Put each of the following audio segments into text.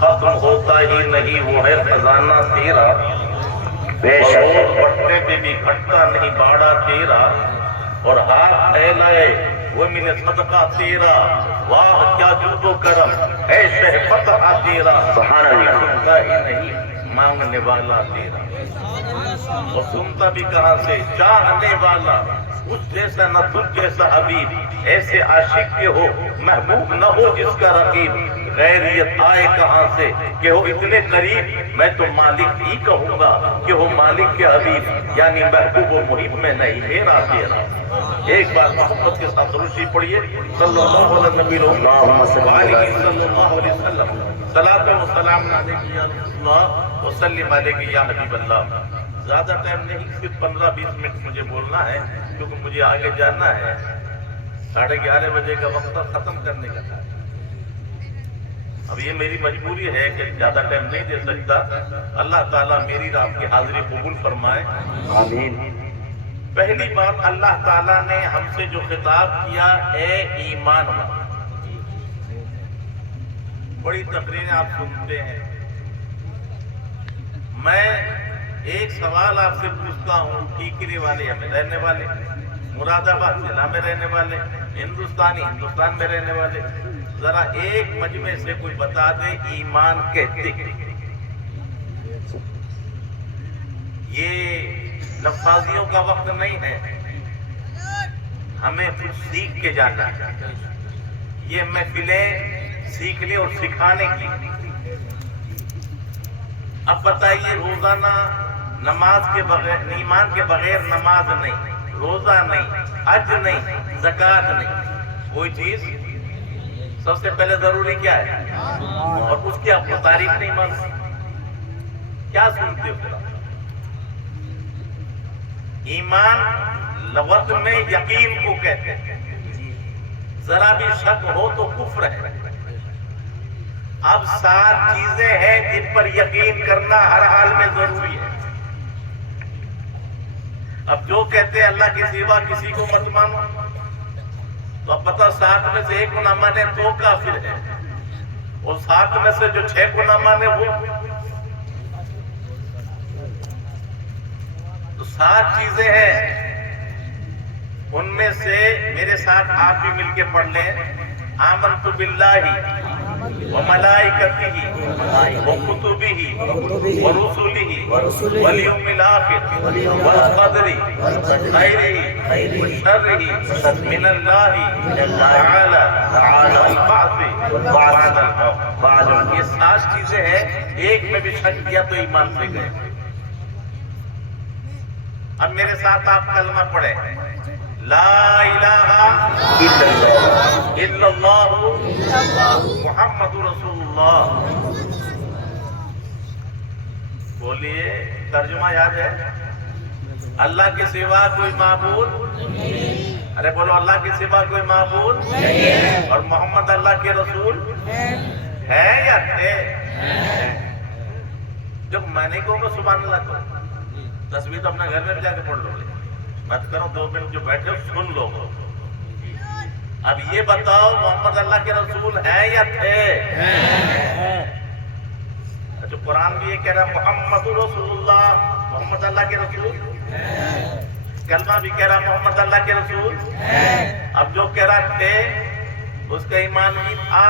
ختم ہوتا ہی نہیں وہ ہے خزانہ تیرا، بے شک اور بٹنے پہ بھی گھٹتا نہیں باڑا تیرا، اور ہاتھ پھیلائے وہ ملے صدقہ تیرا، واہ کیا جود و کرم ہے شہ فتح تیرا، سبحان اللہ۔ سنتا ہی نہیں مانگنے والا تیرا، اور سنتا بھی کہاں سے چاہنے والا، اس جیسا نہ تجھ جیسا حبیب، ایسے عاشق کے ہو محبوب نہ ہو جس کا رقیب، غیریت آئے کہاں سے کہ ہو اتنے قریب، میں تو مالک ہی کہوں گا کہ ہو مالک کے حبیب، یعنی محبوب و محب میں نہیں میرا تیرا۔ ایک بار محبت کے ساتھ درود شریف پڑھیے، صلی اللہ علیہ نبی اللہم صلی علیہ صلی اللہ علیہ وسلم، صلاۃ و سلام علیک یا رسول اللہ وسلم علیک یا حبیب اللہ۔ زیادہ ٹائم نہیں، صرف 15-20 منٹ مجھے بولنا ہے کیونکہ مجھے آگے جانا ہے، 11:30 بجے کا وقت ختم کرنے کا تھا۔ اب یہ میری مجبوری ہے کہ زیادہ ٹائم نہیں دے سکتا، اللہ تعالیٰ میری آپ کی حاضری قبول فرمائے، آمین۔ پہلی بات اللہ تعالیٰ نے ہم سے جو خطاب کیا، اے ایمان والو۔ بڑی تقریریں آپ سنتے ہیں، میں ایک سوال آپ سے پوچھتا ہوں، ٹھیکری والے ہمیں رہنے والے، مراد آباد ضلع میں رہنے والے، ہندوستان میں رہنے والے، ذرا ایک مجمع سے کوئی بتا دے ایمان کہتے ہیں۔ یہ لفظیوں کا وقت نہیں ہے، ہمیں کچھ سیکھ کے جانا ہے، یہ محفلیں سیکھنے اور سکھانے کی۔ اب بتائیے، روزانہ نماز کے بغیر، ایمان کے بغیر نماز نہیں، روزہ نہیں، حج نہیں، زکوٰۃ نہیں، کوئی چیز سب سے پہلے ضروری کیا ہے؟ اور اس کی آپ کو تعریف نہیں مانتے، کیا سنتے ہو؟ ایمان لغت میں یقین کو کہتے ہیں، ذرا بھی شک ہو تو کفر ہے۔ اب 7 چیزیں ہیں جن پر یقین کرنا ہر حال میں ضروری ہے۔ اب جو کہتے ہیں اللہ کے سوا کسی کو مت مانو، تو اب پتہ 7 میں سے 1 کو نہ مانے تو کافر ہے، اور 7 میں سے جو 6 کو نہ مانے وہ، تو 7 چیزیں ہیں، ان میں سے میرے ساتھ آپ بھی مل کے پڑھ لیں، آمنت باللہ وملائکتہ وکتبہ ورسلہ والیوم الآخر والقدر خیرہ وشرہ من اللہ تعالی والبعث بعد الموت۔ یہ 7 چیزیں ہیں، ایک میں بھی شک کیا تو ایمان سے گئے۔ اب میرے ساتھ آپ کلمہ پڑھیں، لا الہ الا اللہ محمد رسول اللہ۔ بولیے، ترجمہ یاد ہے؟ اللہ کے سوا کوئی معبود، ارے بولو، اللہ کے سوا کوئی معبود، اور محمد اللہ کے رسول ہے یا تھے؟ جب میں نہیں کہوں گا سبحان اللہ کو، تصویر تو اپنے گھر میں بھی جا کے پڑھ لو گے، مت کرو 2 منٹ جو بیٹھے سن لو۔ اب یہ بتاؤ، محمد اللہ کے رسول ہے یا تھے؟ جو قرآن بھی یہ کہہ رہا ہے محمد رسول اللہ، محمد اللہ کے رسول، کلمہ بھی کہہ رہا محمد اللہ کے رسول، اب جو کہہ رہا تھے اس کا ایمان بھی تھا،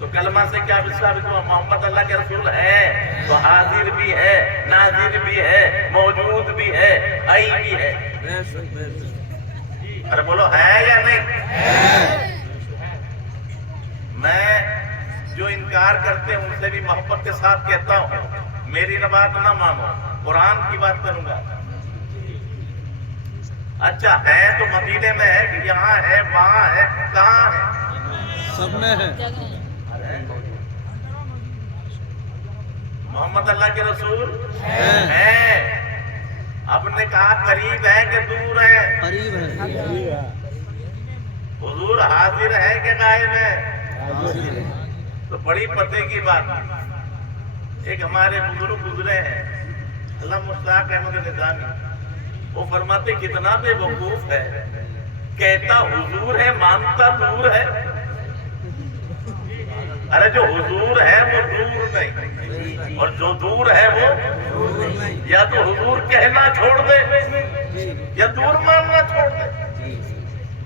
تو کلمہ سے کیا ثابت ہوا؟ محمد اللہ کے رسول ہے تو حاضر بھی ہے، ناظر بھی ہے، موجود بھی ہے، آئی بھی ہے۔ ارے بولو، ہے یا نہیں؟ میں جو انکار کرتے ہیں ان سے بھی محبت کے ساتھ کہتا ہوں، میری بات نہ مانو، قرآن کی بات کروں گا۔ اچھا ہے تو مدینے میں ہے کہ یہاں ہے، وہاں ہے، کہاں ہے؟ سب میں ہے۔ محمد اللہ کے رسول ہیں، اب نے کہا قریب ہے کہ دور ہے؟ قریب ہے۔ حضور حاضر ہے کہ غائب ہے؟ تو بڑی پتے کی بات، ایک ہمارے بزرگ گزرے ہیں، اللہ مشتاق احمد نظامی، وہ فرماتے کتنا بے وقوف ہے، کہتا حضور ہے مانتا دور ہے۔ ارے جو حضور ہے وہ دور نہیں، اور جو دور ہے وہ یا تو حضور کہنا چھوڑ دے یا دور ماننا چھوڑ دے۔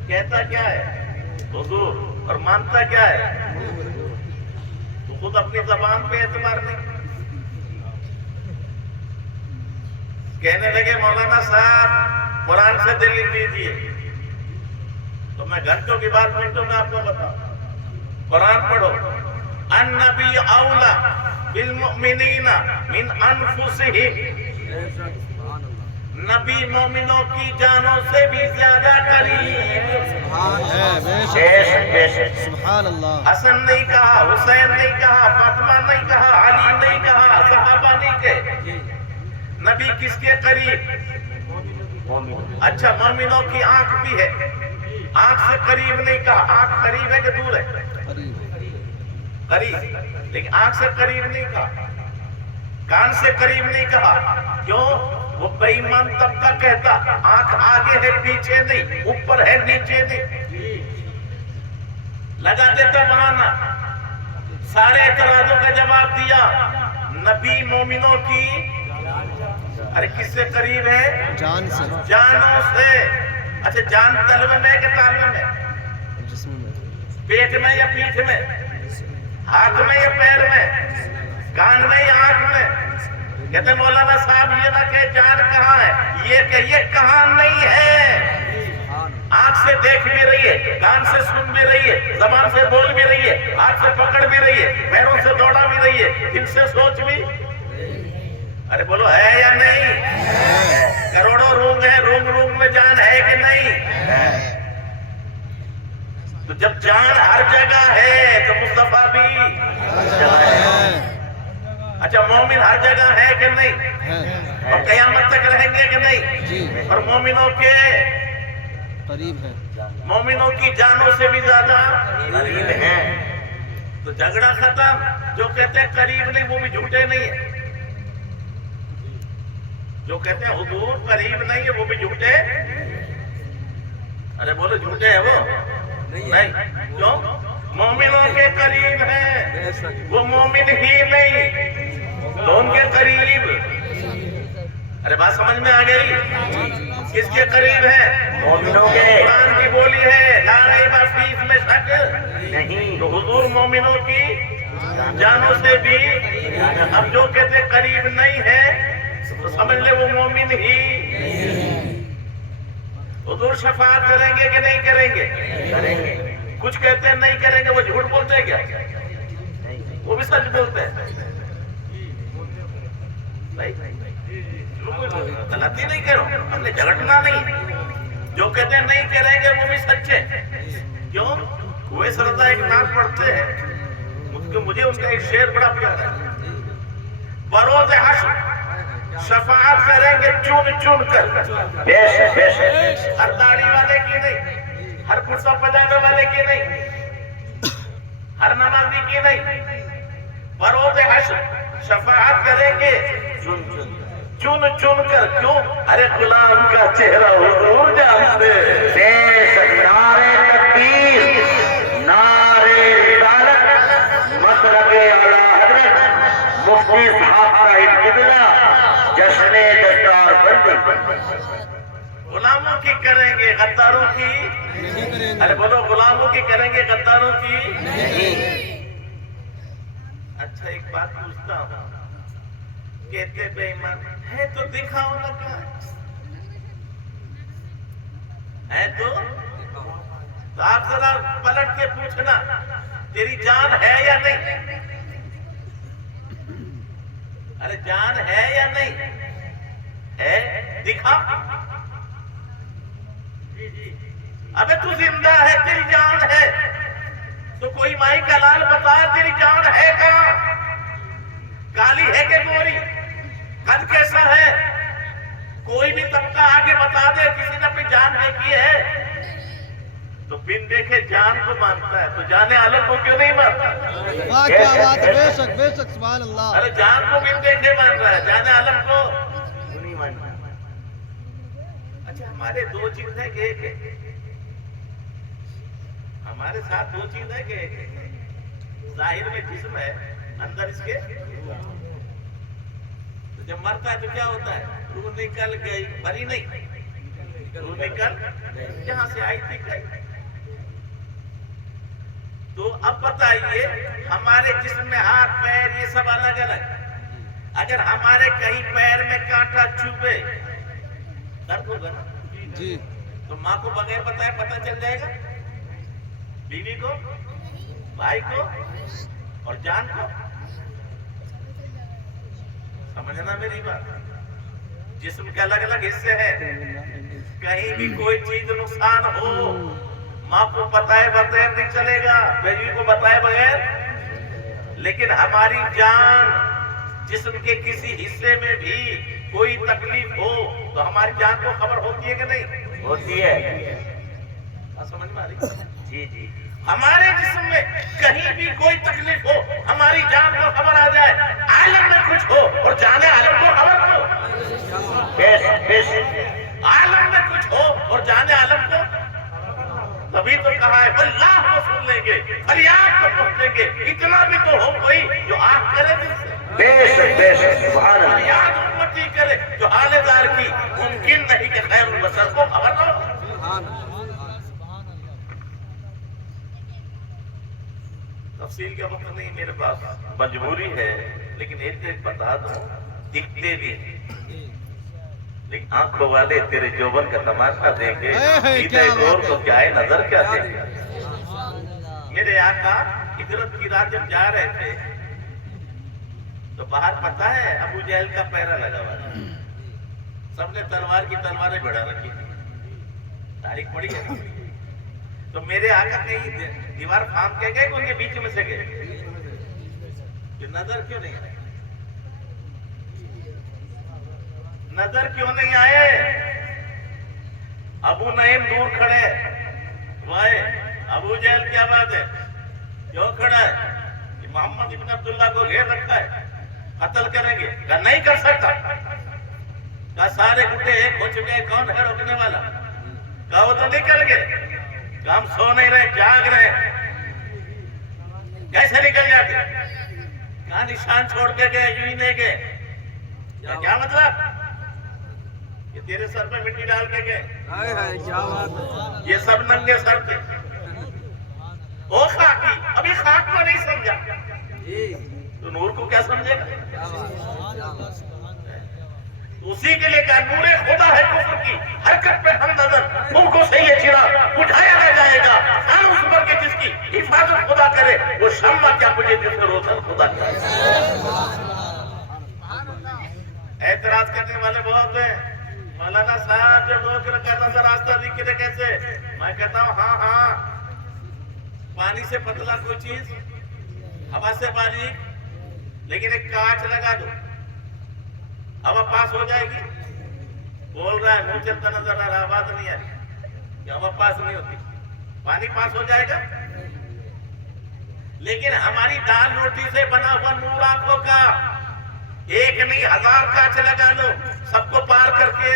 کہتا کیا ہے حضور اور مانتا کیا ہے؟ تو خود اپنی زبان پہ اعتبار نہیں۔ کہنے لگے مولانا صاحب قرآن سے دلیل دیجیے، تو میں گھنٹوں کی بات منٹوں میں آپ کو بتاؤں۔ قرآن پڑھو، النبی اولا بالمؤمنین من انفسہم، نبی مومنوں کی جانوں سے بھی زیادہ قریب۔ سبحان اللہ۔ حسن نہیں کہا، حسین نہیں کہا، فاطمہ نہیں کہا، علی نہیں کہا، صحابہ نہیں کہے، نبی کس کے قریب؟ اچھا مومنوں کی آنکھ بھی ہے، آنکھ سے قریب نہیں کہا، آنکھ قریب ہے کہ دور ہے؟ قریب، لیکن آنکھ سے قریب نہیں کہا، کان سے قریب نہیں کہا، کیوں؟ وہ بے ایمان طبقہ کہتا آنکھ آگے ہے پیچھے نہیں، اوپر ہے نیچے نہیں، لگا دیتا بہانا۔ سارے اعتراضوں کا جواب دیا، نبی مومنوں کی ارے کس سے قریب ہے؟ جان سے، جانوں سے۔ اچھا جان تلوے میں کہ تالوے میں؟ جسم میں، پیٹ میں یا پیٹھ میں؟ ہاتھ میں یا پیر میں؟ کان میں یا آنکھ میں؟ کہتے مولانا صاحب یہ نہ کہ جان کہاں ہے، یہ کہ یہ کہاں نہیں ہے۔ آنکھ سے دیکھ بھی رہی ہے، کان سے سن بھی رہی ہے، زبان سے بول بھی رہی ہے، ہاتھ سے پکڑ بھی رہی ہے، پیروں سے دوڑا بھی رہی ہے، دل سے سوچ بھی۔ ارے بولو ہے یا نہیں؟ کروڑوں روم ہے، روم روم میں جان ہے کہ نہیں؟ تو جب جان ہر جگہ ہے تو مصطفیٰ بھی اچھا مومن ہر جگہ ہے کہ نہیں؟ اور قیامت تک رہیں گے کہ نہیں؟ اور مومنوں کے قریب ہے، مومنوں کی جانوں سے بھی زیادہ قریب ہیں۔ تو جھگڑا ختم۔ جو کہتے ہیں قریب نہیں وہ بھی جھوٹے نہیں ہیں، جو کہتے ہیں حضور قریب نہیں ہے وہ بھی جھوٹے۔ ارے بولو جھوٹے ہے وہ نہیں، کیوں؟ مومنوں کے قریب ہے، وہ مومن ہی نہیں تو ان کے قریب۔ ارے بات سمجھ میں آ گئی؟ کس کے قریب ہے؟ مومنوں کے۔ قرآن کی بولی ہے لا ریب فیہ، اس میں شک نہیں۔ تو حضور مومنوں کی جانوں سے بھی، اب جو کہتے قریب نہیں ہے تو سمجھ لے وہ مومن ہی۔ حضور شفاعت کریں گے کہ نہیں کریں گے؟ کریں گے۔ کچھ کہتے ہیں نہیں کریں گے، وہ جھوٹ بولتے ہیں کیا؟ وہ بھی سچ بولتے ہیں۔ غلطی نہیں کرو، ہم نے جھگڑنا نہیں۔ جو کہتے ہیں نہیں کریں گے وہ بھی سچے۔ کیوں؟ وہ سردا ایک نام پڑھتے ہیں، مجھے ان کا ایک شعر بڑا پیارا ہے۔ بروز حشر شفاعت کریں گے چن چن کر، بے شک بے شک۔ ہر داڑھی والے کی نہیں، ہر کرتا پجامے والے کی نہیں، ہر نمازی کی نہیں۔ بروز حشر شفاعت کریں گے چن چن کر، کیوں؟ ارے غلام کا چہرہ حضور جانتے۔ بے شک۔ نعرے تکبیر، نعرے رسالت، مسلک اعلی حضرت مفتی صاحب صاحب قبلہ، جشن دستار بندی۔ غلاموں کی کریں گے، غداروں کی نہیں کریں گے۔ ارے بولو غلاموں کی کریں گے، غداروں کی نہیں۔ اچھا ایک بات پوچھتا ہوں، کہتے بے ایمان ہے تو دکھاؤ نا، کیا ہے تو آپ ذرا پلٹ کے پوچھنا تیری جان ہے یا نہیں؟ ارے جان ہے یا نہیں ہے؟ دکھا۔ ابے تو زندہ ہے، تیری جان ہے تو کوئی مائی کا لال بتا تیری جان ہے کہاں؟ کالی ہے کہ گوری؟ قد کیسا ہے؟ کوئی بھی طبقہ آگے بتا دے کسی نے اپنی جان دیکھی ہے تو بن دیکھے جان کو مانتا ہے، تو جان عالم کو کیوں نہیں مانتا؟ واہ کیا بات ہے، بے شک بے شک، سبحان اللہ۔ ارے جان کو بن دیکھے مان رہا ہے، جان عالم کو نہیں مانتا۔ اچھا ہمارے دو چیز ہے کہ ایک ہے؟ ہمارے ساتھ دو چیز ہے کہ ایک ہے؟ ظاہر میں جسم ہے، اندر اس کے تو جب مرتا ہے تو کیا ہوتا ہے؟ روح نکل گئی، بھری نہیں، روح نکل جہاں سے آئی تھی گئی۔ تو اب بتائیے ہمارے جسم میں ہاتھ پیر یہ سب الگ الگ، اگر ہمارے کہیں پیر میں کانٹا چبھے درد ہوگا نا؟ جی تو ماں کو بغیر بتائے پتہ چل جائے گا، بیوی کو، بھائی کو اور جان کو؟ سمجھنا میری بات، جسم کے الگ الگ حصے ہیں، کہیں بھی کوئی چیز نقصان ہو ماں کو بتائے بغیر نہیں چلے گا، بیوی کو بتائے بغیر۔ لیکن ہماری جان، جسم کے کسی حصے میں بھی کوئی تکلیف ہو تو ہماری جان کو خبر ہوتی ہے کہ نہیں؟ ہوتی ہے۔ سمجھ میں آ رہی؟ جی جی ہمارے جسم میں کہیں بھی کوئی تکلیف ہو ہماری جان کو خبر آ جائے، عالم میں کچھ ہو اور جانے عالم کو خبر ہو، بے شک بے شک۔ عالم میں کچھ ہو اور جانے عالم کو، تبھی تو کہا ہے واللہ کو سن لیں گے، فریاد کو پہنچیں گے، اتنا بھی تو ہو کوئی جو آنکھ کرے دل سے، بے شک بے شک، سبحان اللہ۔ فریاد امتی کرے جو حال دار کی، ممکن نہیں کہ خیر البشر کو خبر نہ ہو۔ سبحان اللہ، تفصیل کا وقت نہیں میرے پاس، مجبوری ہے، لیکن ایک بتا دوں، دکھتے بھی ہیں لیکن آنکھوں والے تیرے جوبن کا تماشا دیکھے سیدھے دور تو کیا ہے، نظر کیا دیکھے۔ میرے آقا ہجرت کی رات جب جا رہے تھے تو باہر پتہ ہے ابو جہل کا پہرا لگا ہوا تھا، سب نے تلوار کی تلواریں بڑھا رکھی، تاریخ پڑی ہے۔ تو میرے آقا کہیں دیوار پھاند کے گئے کہ ان کے بیچ میں سے گئے؟ کہ نظر کیوں نہیں آئے؟ نظر کیوں نہیں آئے؟ ابو نعیم دور کھڑے، وائے ابو جہل کیا بات ہے، کیوں کھڑا ہے؟ کہ محمد ابن عبداللہ کو گھیر رکھا ہے، قتل کریں گے۔ کہا نہیں کر سکتا، کہا سارے گٹے ایک ہو چکے ہیں، کون ہے روکنے والا؟ کہا وہ تو نکل گئے، ہم سو نہیں رہے، جاگ رہے، کیسے نکل جاتے؟ کہاں نشان چھوڑ کے گئے، یوں ہی نہیں گئے۔ کیا مطلب؟ کہ تیرے سر پہ مٹی ڈال کے گئے، کیا بات ہے، یہ سب ننگے سر تھے۔ او خاکی، ابھی خاک کو نہیں سمجھا تو نور کو کیا سمجھے گا؟ اسی کے لیے کہا نور خدا ہے کفر کی حرکت پہ ہم نظر، منہ سے یہ چراغ اٹھایا نہ جائے گا، اس پر کے جس کی حفاظت خدا کرے وہ شمع کیا مجھے جس میں روشن خدا کرے۔ اعتراض کرنے والے بہت ہیں، مولانا صاحب جب روک رکھا تھا راستہ دکھے کیسے؟ میں کہتا ہوں ہاں ہاں، پانی سے پتلا کوئی چیز، ہوا سے باریک، لیکن ایک کانچ لگا دو، ہوا پاس ہو جائے گی۔ بول رہا ہے منہ چلتا نظر آ رہا، آواز نہیں آ رہی کہ ہوا پاس نہیں ہوتی، پانی پاس ہو جائے گا۔ لیکن ہماری دال روٹی سے بنا ہوا نور آنکھوں کا، ایک نہیں 1000 کانچ لگا لو، سب کو پار کر کے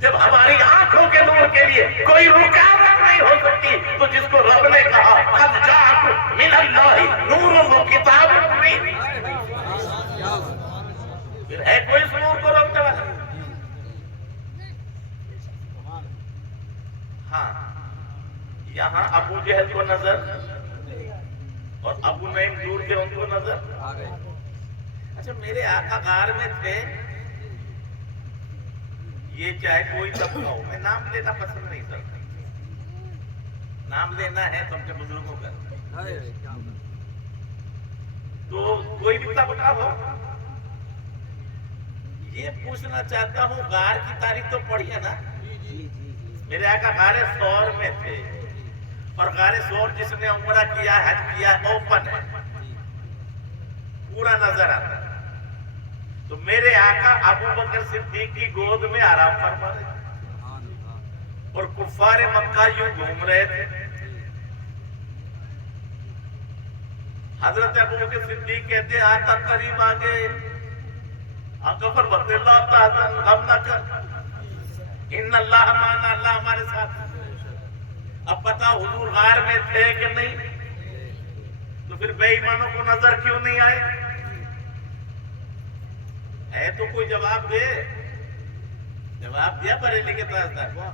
جب ہماری آنکھوں کے نور کے لیے کوئی رکاوٹ نہیں ہو سکتی تو جس کو رب نے کہا قد جاءکم من اللہ نور و کتاب مبین، پھر ہے کوئی اس نور کو روکنے والا؟ ہاں، یہاں ابو جہل کو نظر اور ابو نعیم دور کے ان کو نظر۔ اچھا میرے آقا غار میں تھے، یہ چاہے کوئی طبقہ ہو، میں نام لینا پسند نہیں کرتا، نام لینا ہے تو اپنے بزرگوں کا، تو کوئی بھی طبقہ ہو، یہ پوچھنا چاہتا ہوں غار کی تاریخ تو پڑھی ہے نا؟ میرے آقا غار ثور میں تھے، اور غار ثور جس نے عمرہ کیا حج کیا اوپن ہے، پورا نظر آتا ہے۔ تو میرے آقا ابو بکر صدیق کی گود میں آرام فرما رہے تھے اور کفار مکہ یوں گھوم رہے تھے۔ حضرت ابو بکر صدیق کہتے آتا قریب آگے، آقا فرماتے اللہ تعالیٰ غم نہ کر، ان اللہ مانا، اللہ ہمارے ساتھ۔ اب پتا حضور غار میں تھے کہ نہیں؟ تو پھر بے ایمانوں کو نظر کیوں نہیں آئے؟ ہے تو کوئی جواب دے. جواب دیا بریلی کے تاجدار کو؟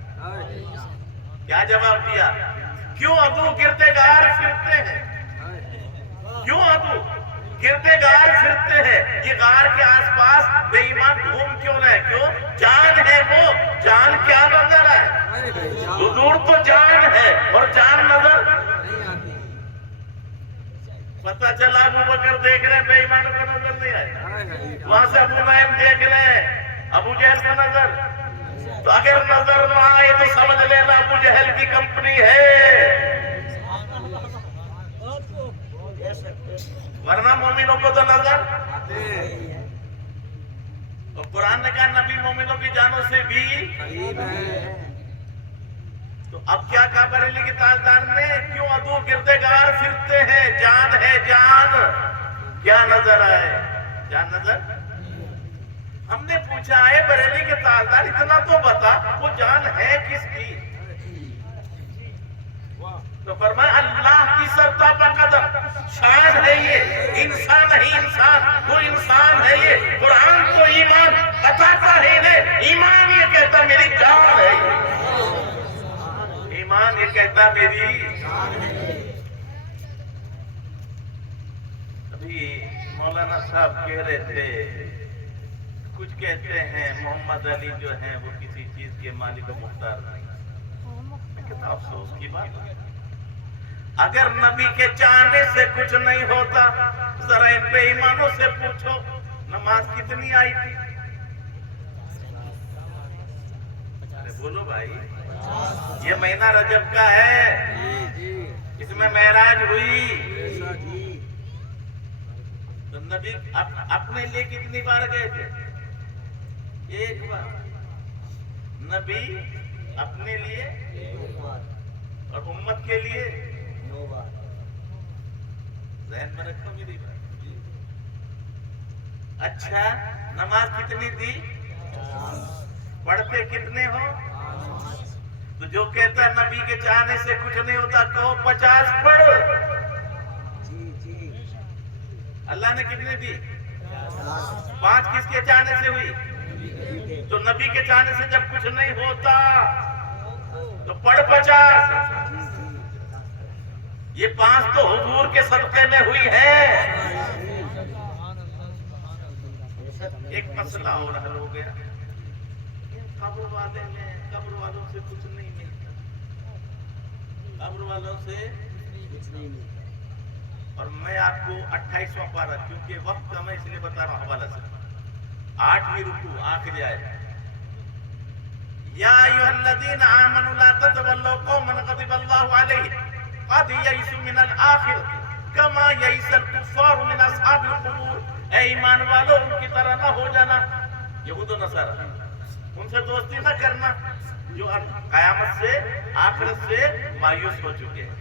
کیا جواب دیا؟ کیوں ابو گردگار پھرتے ہیں؟ کیوں ابو گردگار پھرتے ہیں؟ یہ غار کے آس پاس بے ایمان گھوم کیوں رہے؟ کیوں؟ جان ہے وہ. جان کیا نظر ہے؟ حضور تو جان ہے اور جان نظر. پتہ چلا ابو بکر دیکھ رہے ہیں بے ایمانوں کا نظر نہیں آئے. وہاں سے ابو لہب دیکھ رہے ہیں ابو جہل کا نظر. تو اگر نظر نہ آئے تو سمجھ لینا ابو جہل کی کمپنی ہے، ورنہ مومنوں کو تو نظر. اور قرآن نے کہا نبی مومنوں کی جانوں سے بھی. تو اب کیا کہا بریلی کے تاجدار نے؟ کیوں ادو گردگار پھرتے ہیں؟ جان ہے جان. کیا نظر آئے؟ جان نظر. ہم نے پوچھا ہے بریلی کے تاجدار اتنا تو بتا وہ جان ہے کس کی؟ تو فرمایا اللہ کی سرتاپا قدر شان ہے یہ. انسان نہیں انسان، وہ انسان ہے یہ. قرآن تو ایمان بتاتا ہے انہیں. ایمان یہ کہتا میری جان ہے. ایمان یہ کہتا میری. ابھی مولانا صاحب کہہ رہے تھے کچھ کہتے ہیں محمد علی جو ہیں وہ کسی چیز کے مالک و مختار نہیں. میں کہتا افسوس کی بات ہے. اگر نبی کے چاہنے سے کچھ نہیں ہوتا ذرا ان بے ایمانوں سے پوچھو نماز کتنی آئی تھی؟ ارے بولو بھائی، یہ مہینہ رجب کا ہے، اس میں معراج ہوئی. تو نبی اپنے لیے کتنی بار گئے تھے؟ ایک بار. نبی اپنے لیے اور امت کے لیے ذہن میں رکھو میری بات. اچھا نماز کتنی دی؟ پڑھتے کتنے ہو؟ تو جو کہتا ہے نبی کے چاہنے سے کچھ نہیں ہوتا کہو 50 پڑھ. اللہ نے کتنی دی؟ 5 کس کے چاہنے سے ہوئی؟ تو نبی کے چاہنے سے جب کچھ نہیں ہوتا تو پڑھ 50. یہ 5 تو حضور کے صدقے میں ہوئی ہے. ایک مسئلہ اور حل ہو گیا. قبر والے میں قبر والوں سے کچھ نہیں ملتا. قبر والوں سے کچھ نہیں ملتا. اور میں آپ کو 28واں پارہ کیونکہ وقت کا میں اس لیے بتا رہا ہوں حوالہ سے 8ویں رکوع آخری آیت. یا ایھا الذین آمنوا لا تتولوا قوما غضب اللہ علیہم قد یئسوا من الآخرۃ کما یئس الکفار من اصحاب القبور. اے ایمان والو ان کی طرح نہ ہو جانا یہود و نصارہ. ان سے دوستی نہ کرنا جو قیامت سے آخرت سے مایوس ہو چکے ہیں.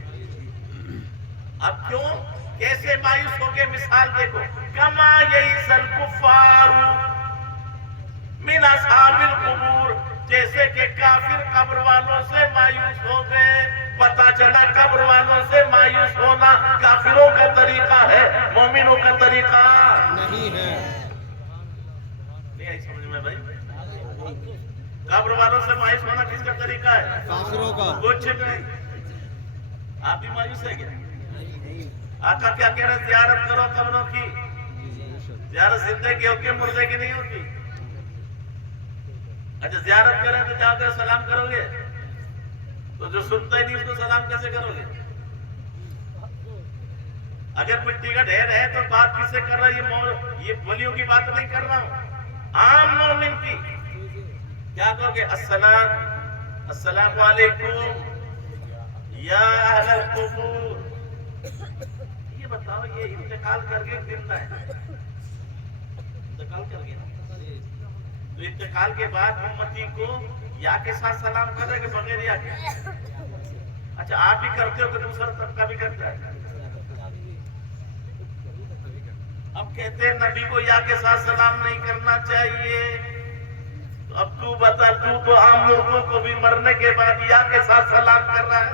اب کیوں کیسے مایوس ہو کے مثال دیکھو. کما یئس الکفار من اصحاب القبور، جیسے کہ کافر قبر والوں سے مایوس ہو گئے. پتا چلا قبر والوں سے مایوس ہونا کافروں کا طریقہ ہے، مومنوں کا طریقہ نہیں ہے. نہیں آئی سمجھ میں بھائی؟ قبر والوں سے مایوس ہونا کس کا طریقہ ہے؟ کافروں کا. کچھ نہیں. آپ بھی مایوس ہے کیا؟ آقا کیا کہہ رہے ہیں؟ زیارت کرو قبروں کی. زیارت زندے کی ہوتی ہے مردے کی نہیں ہوتی. اچھا زیارت کریں تو جا کر سلام کرو گے تو جو سنتا ہی نہیں اس کو سلام کیسے کرو گے؟ اگر مٹی کا ڈھیر ہے تو بات کس سے کر رہا ہے؟ یہ ولیوں کی بات نہیں کر رہا ہوں، عام مومن کی. کیا کہو گے؟ السلام علیکم یا اہل القبور. یہ بتاؤ یہ انتقال کر کے زندہ ہے؟ انتقال کر گیا تو انتقال کے بعد امتی کو یا کے ساتھ سلام کر رہے کہ بغیر یا کے؟ اچھا آپ بھی کرتے ہو کہ دوسرا طبقہ بھی کرتا ہے؟ اب کہتے ہیں نبی کو یا کے ساتھ سلام نہیں کرنا چاہیے. تو اب تو بتا، تو عام لوگوں کو بھی مرنے کے بعد یا کے ساتھ سلام کر رہا ہے.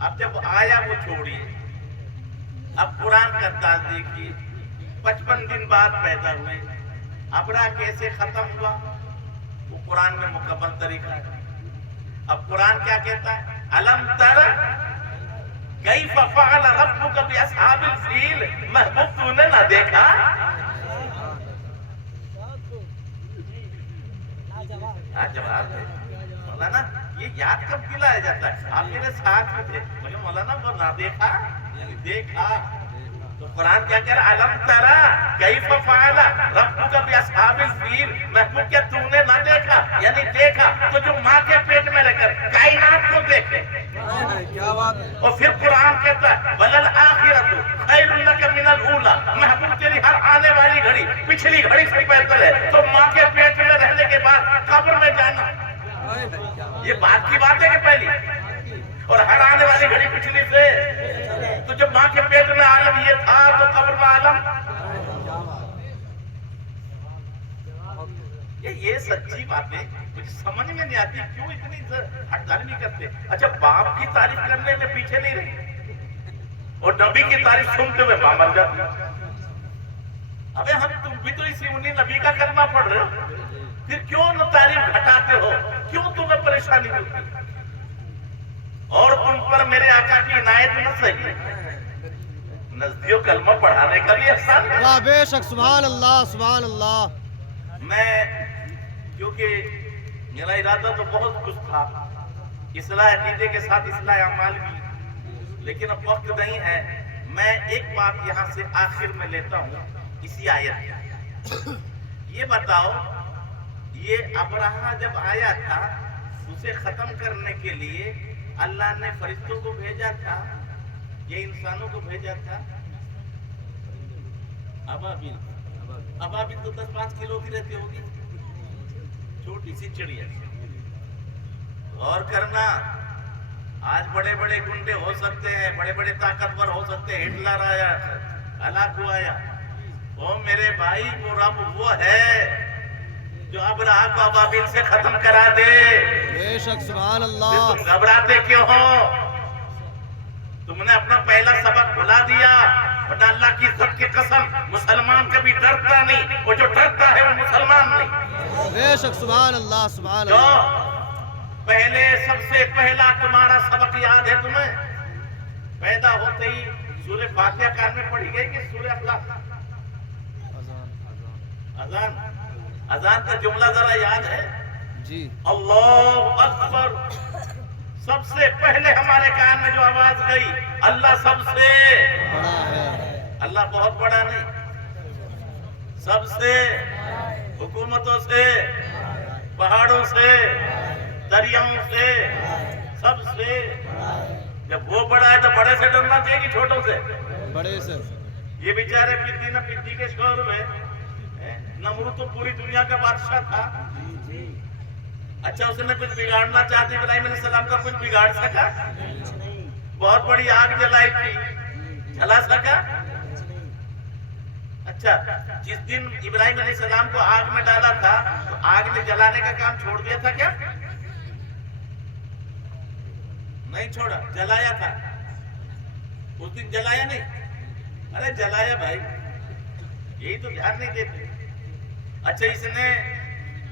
اب جب آیا وہ چھوڑیے، اب قرآن کا انداز دیکھیے، 55 دن بعد پیدا ہوئے، ابرا کیسے ختم ہوا وہ قرآن میں مکمل طریقہ ہے۔ اب قرآن کیا کہتا ہے؟ الم تر کیف فعل ربک باصحاب الفیل، محبوب تو نے نہ دیکھا؟ جواب ہے مولانا، یہ یاد کب دلایا جاتا ہے؟ آپ میرے ساتھ میں تھے، مجھے مولانا وہ نہ دیکھا، یعنی دیکھا۔ تو قرآن کیا کہہ رہا؟ الم ترا کیف فعل ربک باصحاب الفیل، محبوب کیا تو نے نہ دیکھا؟ یعنی دیکھا تو جو ماں کے پیٹ میں رہ کر کائنات کو دیکھے۔ کیا بات ہے! اور پھر قرآن کہتا ہے وَلَلْآخِرَةُ خَيْرٌ لَكَ مِنَ الْأُولَىٰ، محبوب تیری ہر آنے والی گھڑی پچھلی گھڑی سے بہتر ہے۔ تو ماں کے پیٹ میں رہنے کے بعد قبر میں جانا، یہ بات کی بات ہے کہ پہلی؟ اور ہر آنے والی گھڑی پچھلی سے، تو جب ماں کے پیٹ میں عالم یہ تھا تو قبر میں عالم۔ یہ سچی باتیں مجھے سمجھ میں نہیں آتی، کیوں اتنی ہٹداری نہیں کرتے؟ اچھا باپ کی تعریف کرنے میں پیچھے نہیں رہی اور نبی کی تعریف سنتے ہوئے ماں مر جاتی۔ ابے ہم تم بھی تو اسی انہی نبی کا کرنا پڑ رہے ہو، پھر کیوں نہ تعریف گھٹاتے ہو؟ کیوں تمہیں پریشانی ہوتی؟ اور ان پر میرے آقا کی عنایت نہ صحیح نزدیوں کلمہ پڑھانے کا بھی احسان ہے۔ واہ بے شک، سبحان اللہ سبحان اللہ۔ میں کیونکہ میرا ارادہ تو بہت کچھ تھا، اصلاح عقیدے کے ساتھ اصلاح اعمال بھی، لیکن اب وقت نہیں ہے۔ میں ایک بات یہاں سے آخر میں لیتا ہوں اسی آیت۔ یہ بتاؤ، یہ ابرہہ جب آیا تھا اسے ختم کرنے کے لیے اللہ نے فرشتوں کو بھیجا تھا، یہ انسانوں کو بھیجا تھا؟ ابابیل تو 10-5 کلو کی رہتی ہوگی، چھوٹی سی چڑیا۔ غور کرنا، آج بڑے بڑے گنڈے ہو سکتے ہیں، بڑے بڑے طاقتور ہو سکتے ہیں، ہٹلر آیا، ہلاکو آیا، وہ میرے بھائی وہ رب وہ ہے جو ابرہہ کو ابابیل سے ختم کرا دے۔ بے شک سبحان پھر اللہ۔ تم گھبراتے کیوں ہو؟ تم نے اپنا پہلا سبق بھلا دیا، ورنہ اللہ کی عزت کی قسم مسلمان کبھی ڈرتا نہیں، وہ جو ڈرتا ہے وہ مسلمان نہیں۔ بے شک سبحان اللہ سبحان جو اللہ۔ پہلے سب سے پہلا تمہارا سبق یاد ہے تمہیں؟ پیدا ہوتے ہی سورہ فاتحہ کان میں پڑھی گئی کہ سورہ اخلاص؟ اذان، اذان کا جملہ ذرا یاد ہے؟ جی اللہ اکبر۔ سب سے پہلے ہمارے کان میں جو آواز گئی، اللہ سب سے بڑا ہے۔ اللہ بہت بڑا نہیں، سب سے، حکومتوں سے، پہاڑوں سے، دریاؤں سے، سب سے۔ جب وہ بڑا ہے تو بڑے سے ڈرنا چاہیے کہ چھوٹوں سے؟ بڑے سے۔ یہ بیچارے پتی نہ پتی کے شور میں، نمرود تو پوری دنیا کا بادشاہ تھا۔ اچھا اس نے کچھ بگاڑنا چاہتے ابراہیم علیہ السلام کا کچھ بگاڑ سکا؟ بہت بڑی آگ جلائی تھی، جلا سکا؟ اچھا جس دن ابراہیم علیہ السلام کو آگ میں ڈالا تھا تو آگ نے جلانے کا کام چھوڑ دیا تھا کیا؟ نہیں چھوڑا، جلایا تھا۔ اس دن جلایا نہیں؟ ارے جلایا بھائی، یہی تو دھیان نہیں دیتے۔ اچھا اس نے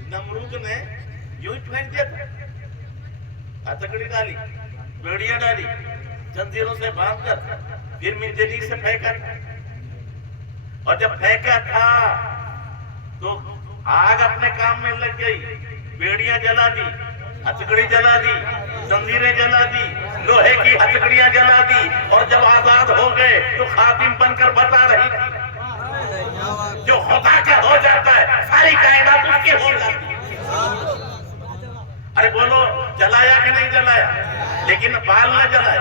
نمرود نے یوں ہی پھینک دیا تھا، ہتھکڑی ڈالی، بیڑیاں ڈالی، زنجیروں سے باندھ کر، پھر منجنیق سے پھینکا تھا۔ اور جب پھینکا تھا تو آگ اپنے کام میں لگ گئی، بیڑیاں جلا دی، ہتھکڑی جلا دی، زنجیریں جلا دی، لوہے کی ہتھکڑیاں جلا دی، اور جب آزاد ہو گئے تو خادم بن کر بتا رہی تھی جو خدا کا ہو جاتا ہے ساری کائنات اس کی ہو جاتی ہے۔ ارے بولو جلایا کہ نہیں جلایا؟ لیکن بال نہ جلائے،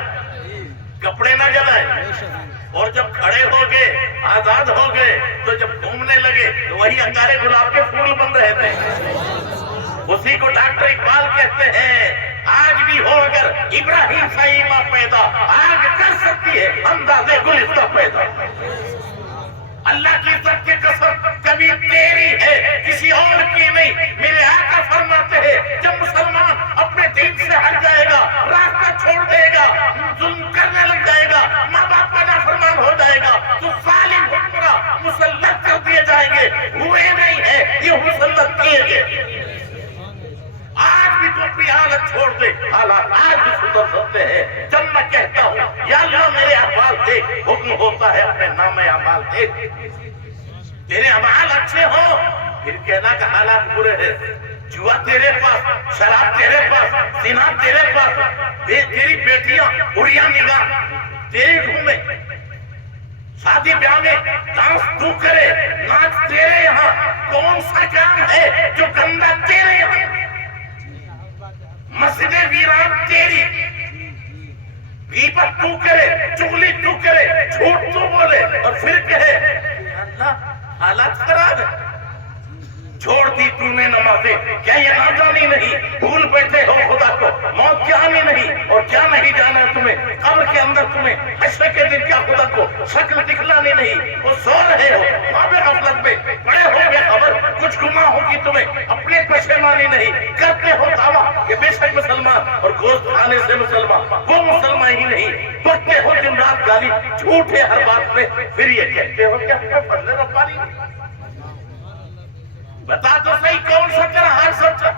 کپڑے نہ جلائے، اور جب کھڑے ہو گئے، آزاد ہو گئے، تو جب گھومنے لگے تو وہی انگارے گلاب کے پھول بن رہے تھے۔ اسی کو ڈاکٹر اقبال کہتے ہیں آج بھی ہو اگر ابراہیم سے ایمان پیدا، آگ کر سکتی ہے اندازے گلستہ پیدا۔ اللہ کی عزت کی قسم کبھی تیری ہے کسی اور کی نہیں۔ میرے آقا فرماتے ہیں جب مسلمان اپنے دین سے ہٹ جائے گا، راستہ چھوڑ دے گا، ظلم ہے جب میں کہتا ہوں یا اللہ میرے احوال دیکھ، حکم ہوتا ہے اپنے نام اعمال دیکھ، تیرے اعمال اچھے ہو پھر کہنا کہ حالات برے ہیں، جوا تیرے پاس، شراب تیرے پاس، زنا تیرے پاس، تیری بیٹیاں اڑیاں نگاہ تیرے روح میں، شادی بیاہ میں ڈانس تو کرے، ناچ تیرے یہاں، کون سا کام ہے جو گندا تیرے یہاں، مسجد ویران تیری، غیبت تو کرے، چغلی تو کرے، جھوٹ تو بولے اور پھر کہے اللہ حالات خراب ہے، چھوڑ دی تو نے نمازیں، کیا یہ نادانی نہیں، بھول بیٹھے ہو خدا کو، موت کیا آنی نہیں اور کیا نہیں جانا تمہیں، قبر کے اندر تمہیں حشر کے دن کیا خدا کو شکل دکھلانی نہیں، وہ سو رہے ہو خواب غفلت میں، پڑے ہو بے خبر، کچھ گناہ ہوگی تمہیں اپنے پشیمانی نہیں، کرتے ہو دعویٰ کہ بے شک مسلمان اور گوشت کھانے سے مسلمان، وہ مسلمان ہی نہیں، پڑھتے ہو دن رات گالی، جھوٹے ہر بات میں، پھر یہ کہتے ہو کہ ہمیں فضل ربانی نہیں، بتا تو صحیح کون سا تیرا حال سچا؟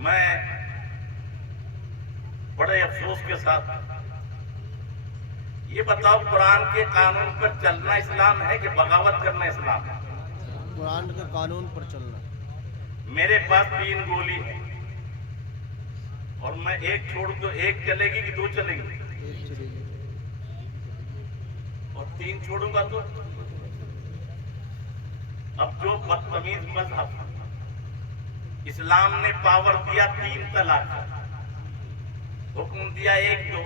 میں بڑے افسوس کے ساتھ یہ بتاؤ قرآن کے قانون پر چلنا اسلام ہے کہ بغاوت کرنا اسلام ہے؟ قرآن کے قانون پر چلنا۔ میرے پاس 3 گولی ہے اور میں ایک چھوڑ تو ایک چلے گی کہ 2 چلے گی، ایک چلے گی اور 3 چھوڑوں گا تو اب جو بدتمیز مذہب اسلام نے پاور دیا 3 طلاق، حکم دیا 1 2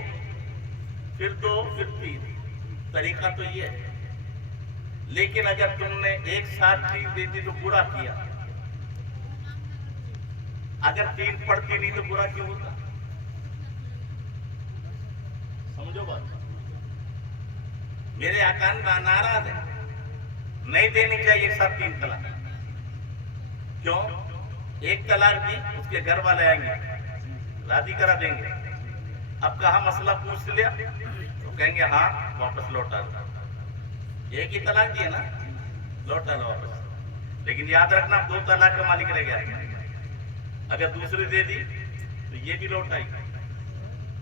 پھر 2 پھر 3، طریقہ تو یہ ہے، لیکن اگر تم نے ایک ساتھ 3 دے دی تو برا کیا، اگر 3 پڑھتی نہیں تو برا کیوں ہوتا؟ سمجھو بات، میرے آقا ناراض ہے، نہیں دینی چاہیے ایک ساتھ 3 طلاق، کیوں؟ 1 طلاق دی اس کے گھر والے آئیں گے راضی کرا دیں گے، اب کہاں مسئلہ پوچھ لیا تو کہیں گے ہاں واپس لوٹا دو، 1 ہی طلاق دی ہے نا، لوٹا لو واپس، لیکن یاد رکھنا 2 طلاق کا مالک رہ گیا، اگر دوسری دے دی تو یہ بھی لوٹ آئی،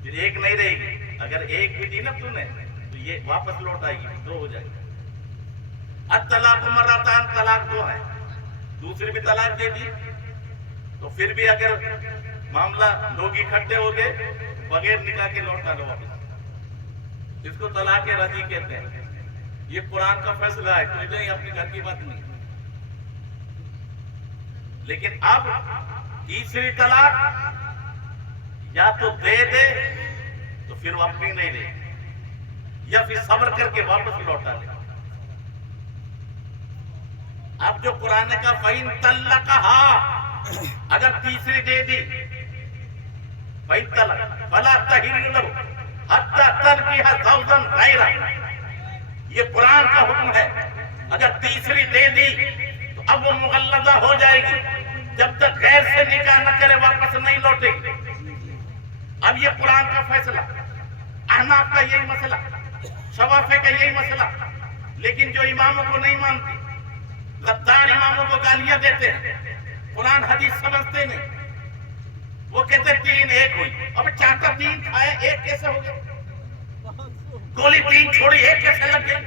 پھر 1 نہیں رہے گی، اگر 1 بھی دی نا تم نے تو یہ واپس لوٹ آئے گی، 2 ہو جائے گی۔ الطلاق مرتان، طلاق 2 ہے، دوسری بھی طلاق دے دی تو پھر بھی اگر معاملہ لوگ اکٹھے ہو گئے بغیر نکاح کے لوٹا لو واپس، اس کو طلاق رجعی کہتے ہیں، یہ قرآن کا فیصلہ ہے، کوئی نہیں اپنے گھر کی بات نہیں۔ لیکن اب تیسری طلاق یا تو دے دے تو پھر وہ اپنی نہیں دے، یا پھر صبر کر کے واپس لوٹا لے۔ اب جو قرآن کا فَإِن طَلَّقَهَا، اگر تیسری دے دی فَإِن طَلَّقَ فَلَا تَحِلُّ لَهُ حَتَّى تَنكِحَ زَوْجًا غَيْرَهُ، یہ قرآن کا حکم ہے، اگر تیسری دے دی تو اب وہ مغلظہ ہو جائے گی، جب تک غیر سے نکاح نہ کرے واپس نہیں لوٹے گی۔ اب یہ قرآن کا فیصلہ، احناف کا یہی مسئلہ، شوافی کا یہی مسئلہ، لیکن جو اماموں کو نہیں مانتے، غدار اماموں کو گالیاں دیتے ہیں، قرآن حدیث سمجھتے نہیں، وہ کہتے 3 1 ہوئی، اب چاہتا 3 کھائے 1 کیسے ہو گئے؟ گولی 3 چھوڑی 1 کیسے لگ گئی؟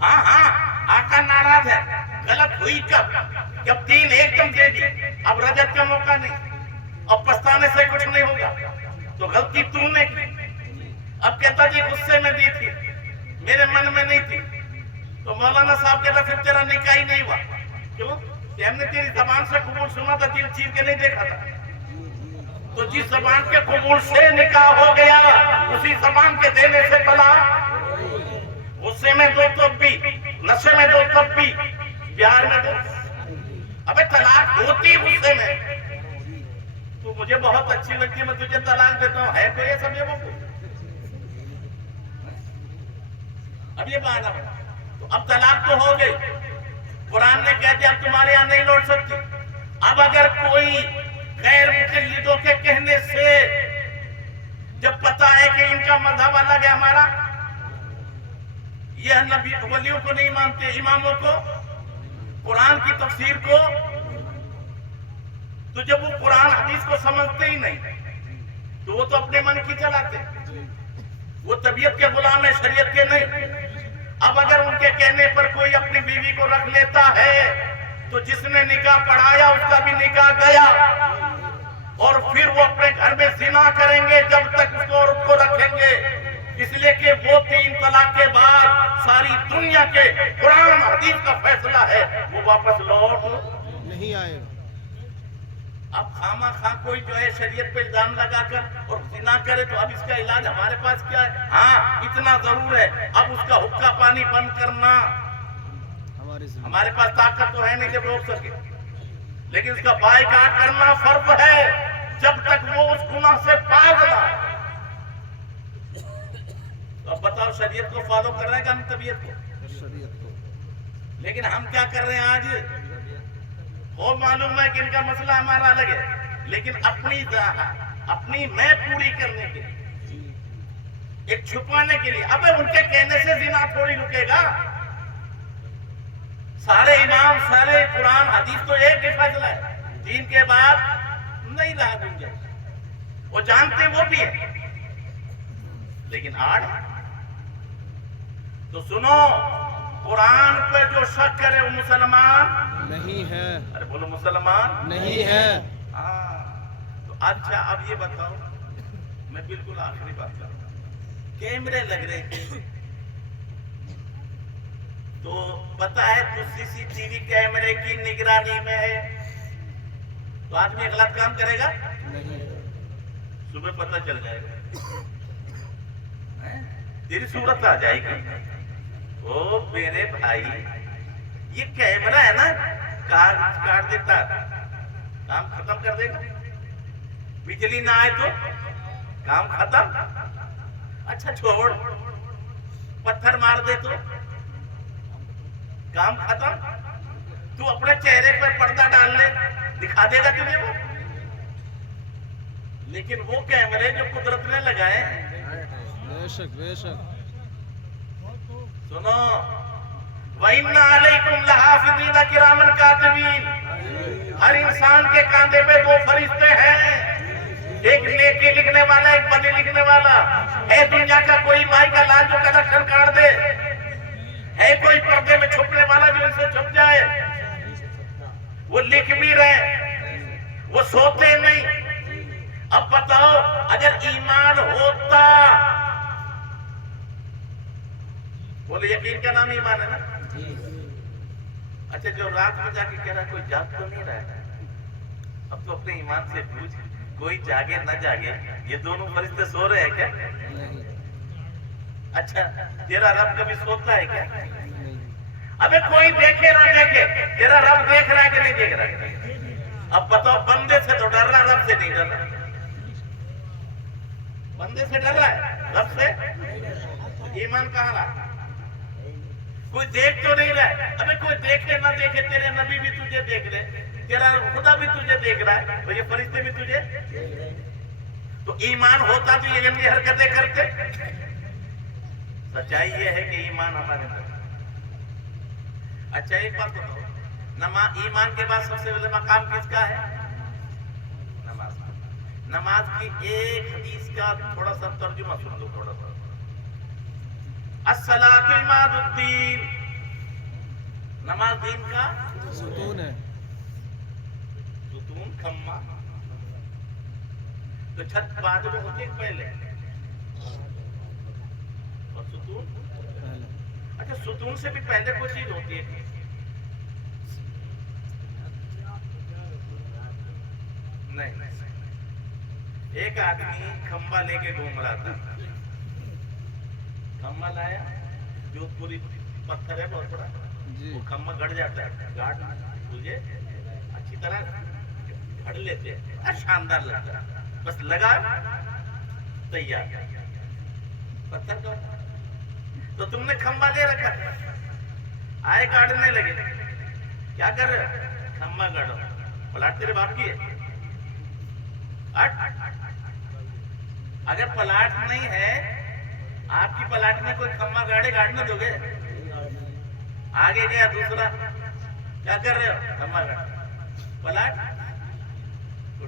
ہاں آقا ناراض ہے، غلط ہوئی کب؟ جب 3 ایک دم دے دی، اب رجعت کا موقع نہیں، اب پچھتانے سے کچھ نہیں ہوگا، تو غلطی تو نے کی۔ اب کہتا جی غصے میں دی تھی، میرے من میں نہیں تھی، تو مولانا صاحب کہتا پھر تیرا نکاح ہی نہیں ہوا، کیوں؟ کہ ہم نے تیری زبان سے قبول سنا تھا، دل چیر کے نہیں دیکھا تھا، تو جس زبان کے قبول سے نکاح ہو گیا اسی زبان کے دینے سے طلاق، غصے میں 2 تب بھی، نشے میں 2 تب بھی، پیار میں 2۔ ابے طلاق ہوتی غصے میں، تو مجھے بہت اچھی لگتی ہے میں تجھے طلاق دیتا ہوں، ہے کوئی ایسا بے وقوف؟ اب یہ بہانہ بنا، تو اب طلاق تو ہو گئی، قرآن نے کہہ دیا اب تمہارے یہاں نہیں لوٹ سکتی۔ اب اگر کوئی غیر مقلدوں کے کہنے سے جب پتا ہے کہ ان کا مذہب الگ ہے ہمارا، یہ نبی ولیوں کو نہیں مانتے، اماموں کو، قرآن کی تفسیر کو، تو جب وہ قرآن حدیث کو سمجھتے ہی نہیں تو وہ تو اپنے من کی چلاتے ہیں، وہ طبیعت کے غلام ہے، شریعت کے نہیں۔ اب اگر ان کے کہنے پر کوئی اپنی بیوی کو رکھ لیتا ہے تو جس نے نکاح پڑھایا اس کا بھی نکاح گیا، اور پھر وہ اپنے گھر میں زنا کریں گے جب تک اس عورت کو رکھیں گے، اس لیے کہ وہ 3 طلاق کے بعد ساری دنیا کے قرآن حدیث کا فیصلہ ہے وہ واپس لوٹ نہیں آئے گا۔ اب خامہ خواہ کوئی جو ہے شریعت پہ الزام لگا کر اور زنا کرے تو اب اس کا علاج ہمارے پاس کیا ہے؟ ہاں اتنا ضرور ہے، اب اس کا حقہ پانی بند کرنا ہمارے پاس طاقت تو ہے نہیں جب روک سکے، لیکن اس کا بائیکاٹ کرنا فرض ہے جب تک وہ اس گناہ سے پاک نہ ہے۔ تو اب بتاؤ شریعت کو فالو کر رہے ہیں کہ ہم طبیعت کو؟ شریعت کو۔ لیکن ہم کیا کر رہے ہیں آج؟ وہ معلوم ہے کہ ان کا مسئلہ ہمارا الگ ہے، لیکن اپنی میں پوری کرنے کے لیے، ایک چھپانے کے لیے۔ اب ان کے کہنے سے زنا تھوڑی رکے گا، سارے امام سارے قرآن حدیث تو ایک ہی فیصلہ ہے، دین کے بعد نہیں رہا گنجائش، وہ جانتے وہ بھی ہے، لیکن آج تو سنو، قرآن پہ جو شک کرے وہ مسلمان نہیں ہے، ارے بولو مسلمان نہیں ہے۔ ہاں تو اچھا اب یہ بتاؤ، میں بالکل آخری بات کر رہا ہوں، کیمرے لگ رہے ہیں تو پتا ہے تو CCTV کیمرے کی نگرانی میں ہے تو آدمی غلط کام کرے گا؟ صبح پتہ چل جائے گا، تیری صورت آ جائے گی۔ او میرے بھائی، یہ کیمرہ ہے نا، کاٹ دیتا کام ختم کر دے گا، بجلی نہ آئے تو کام ختم۔ اچھا چھوڑ، پتھر مار دے تو کام ختم۔ تو اپنے چہرے پر پردہ ڈال لے، دکھا دے گا تجھے وہ۔ لیکن وہ کیمرے جو قدرت نے لگائے ہیں، بے شک بے شک۔ سنو، وَإِنَّ عَلَيْكُمْ لَحَافِظِينَ كِرَامًا كَاتِبِينَ، ہر انسان کے کاندھے پہ 2 فرشتے ہیں، ایک نیکی لکھنے والا، ایک بدی لکھنے والا۔ ہے دنیا کا کوئی مائی کا لال جو کلیکشن کاٹ دے؟ ہے کوئی پردے میں چھپنے والا جو ان سے چھپ جائے؟ وہ لکھ بھی رہے، وہ سوتے نہیں۔ اب بتاؤ اگر ایمان ہوتا، بولے یقین کا نام ایمان ہے نا؟ اچھا جو رات میں جا کے کہہ رہا کوئی جاگ تو نہیں رہا ہے، اب تو اپنے ایمان سے پوچھ، کوئی جاگے نہ جاگے یہ دونوں فرشتے سو رہے ہیں کیا؟ اچھا تیرا رب کبھی سوتا ہے کیا؟ ابے کوئی دیکھے نہ دیکھے، تیرا رب دیکھ رہا ہے کہ نہیں دیکھ رہا ہے؟ اب بتاؤ بندے سے تو ڈر رہا، رب سے نہیں ڈر رہا۔ بندے سے ڈر رہا ہے، رب سے ایمان کہاں رہا؟ کوئی دیکھ تو نہیں رہا ہے۔ ابے کوئی دیکھے نہ دیکھے، تیرے نبی بھی تجھے دیکھ رہے، تیرا خدا بھی تجھے دیکھ رہا ہے، تو یہ فرشتے بھی تجھے۔ تو ایمان ہوتا تو یہ گندی حرکتیں کرتے؟ سچائی یہ ہے کہ ایمان ہمارے اندر۔ اچھا ایک بات بتاؤ، ایمان کے بعد سب سے پہلے مقام کس کا ہے؟ نماز۔ نماز کی ایک حدیث کا تھوڑا سا ترجمہ سن لو، تھوڑا سا۔ الصلاۃ عماد الدین، نماز دین کا ستون ہے، ستون، کھمبا۔ تو چھت بعد میں ہوتی ہے پہلے اور ستون پہلے۔ اچھا ستون سے بھی پہلے کوئی چیز ہوتی ہے؟ نہیں، ایک آدمی کھمبا لے کے گھوم رہا تھا، کھمبا لایا جو پوری پتھر ہے بہت بڑا، وہ کھمبا گڑ جاتا ہے، گاڑ تجھے اچھی طرح گھڑ لیتے ہیں، شاندار لگتا ہے، بس لگا تیار پتھر کا۔ تو تم نے کھمبا لے رکھا، آئے گاڑنے لگے، کیا کر رہے ہو؟ کھمبا گاڑو، پلاٹ تیرے باپ کی ہے؟ اگر پلاٹ نہیں ہے آپ کی پلاٹ میں کوئی کھمبا گاڑنے دو گے؟ آگے گیا دوسرا، کیا کر رہے ہو؟ کھمبا گاڑ، پلاٹ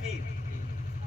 3,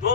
2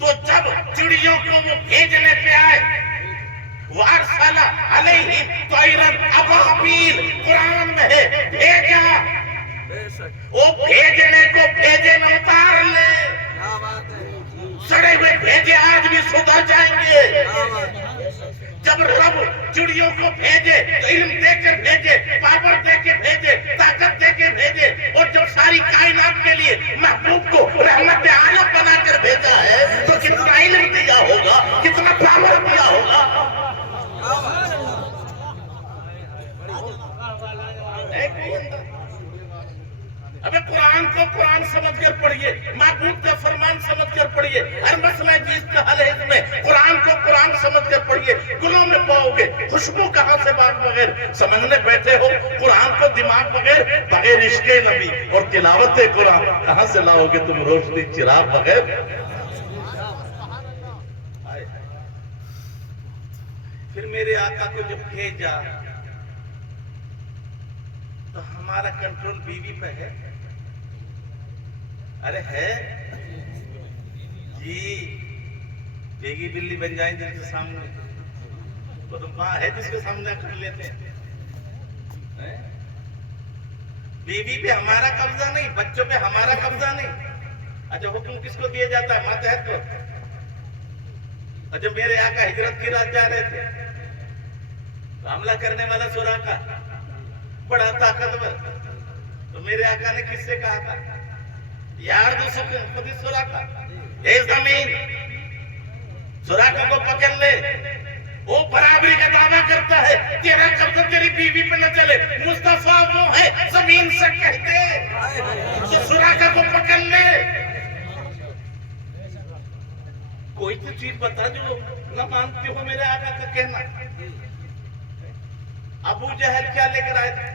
تو جب چڑیوں کو وہ بھیجنے پہ آئے وارسلا علیہم طیرن ابابیل، قرآن میں ہے بھیجا، وہ بھیجنے کو بھیجے نہ اتار لے، سڑے ہوئے بھیجے آج بھی سدھر جائیں گے۔ جب رب چڑیوں کو بھیجے تو علم دے کر بھیجے، پاور دے کے بھیجے، طاقت دے کے بھیجے، اور جب ساری کائنات کے لیے محبوب کو رحمت عالم بنا کر بھیجا ہے تو کتنا علم دیا ہوگا، کتنا پاور دیا ہوگا۔ ابے قرآن کو قرآن سمجھ کر پڑھیے، محبوب کا فرمان سمجھ کر پڑھیے، ہر مسئلہ جس کا حل ہے اس میں قرآن کو قرآن سمجھ کر پڑھیے، گلوں میں پاؤ گے خوشبو کہاں سے باغ بغیر سمجھنے بیٹھے ہو، قرآن کو دماغ بغیر عشق نبی اور تلاوت قرآن کہاں سے لاؤ گے تم روشنی چراغ بغیر؟ پھر میرے آقا کو جب بھیجا تو ہمارا کنٹرول بیوی پہ ہے، ارے ہے جی، بیگی بلی بن جائیں جن کے سامنے، وہ تو ماں ہے جس کے سامنے کر لیتے ہیں۔ بیوی پہ ہمارا قبضہ نہیں، بچوں پہ ہمارا قبضہ نہیں۔ اچھا حکم کس کو دیا جاتا ہے؟ ماتحت کو۔ اور جب میرے آقا ہجرت کی رات جا رہے تھے تو حملہ کرنے والا سراقہ بڑا طاقتور، تو میرے آقا نے کس سے کہا تھا؟ یار دوسرے خود سراقہ، اے زمین سراقہ کو پکڑ لے، وہ برابری کا دعویٰ کرتا ہے، تیرا قبضہ تیری بیوی پہ نہ چلے، مصطفیٰ وہ ہے زمین سے کہتے، تو سراقہ کو پکڑ لے۔ کوئی تو چیز بتا جو نہ مانتے ہو میرے آقا کا کہنا۔ ابو جہل کیا لے کر آئے تھے؟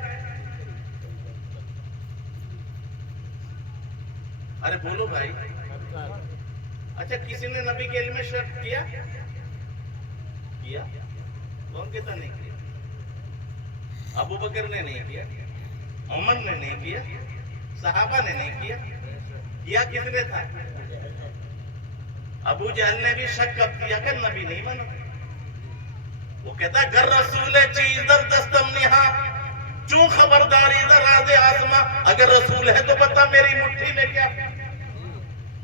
ارے بولو بھائی، اچھا کسی نے نبی کے علم میں شک کیا؟ کون کہتا نہیں کیا؟ ابو بکر نے نہیں کیا، عمر نے نہیں کیا، صحابہ نے نہیں کیا کس نے تھا؟ ابو جہل نے بھی شک کب کیا کہ نبی نہیں بنا؟ وہ کہتا گر رسول چیز در دستم نہا، چوں خبرداری در راز آسما، اگر رسول ہے تو بتا میری مٹھی میں کیا؟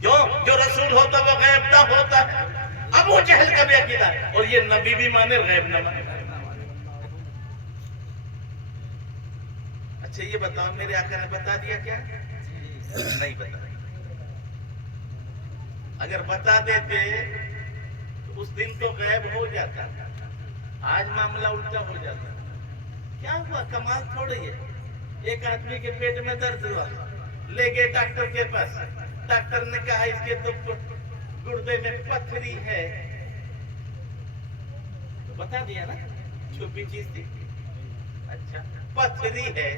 کیوں؟ جو رسول ہوتا وہ غیب نہ ہوتا۔ ابو جہل کا بھی عقیدہ ہے، اور یہ نبی بھی مانے غیب نہ مانے۔ اچھا یہ بتاؤ میرے آقا نے بتا دیا کیا؟ نہیں بتا۔ اگر بتا دیتے تو اس دن تو غیب ہو جاتا، آج معاملہ الٹا ہو جاتا۔ کیا ہوا؟ کمال تھوڑی ہے، ایک آدمی کے پیٹ میں درد ہوا، لے گئے ڈاکٹر کے پاس، ڈاکٹر نے کہا اس کے گردے میں پتھری ہے، تو بتا دیا نا، چھپی چیز تھی۔ اچھا پتھری ہے،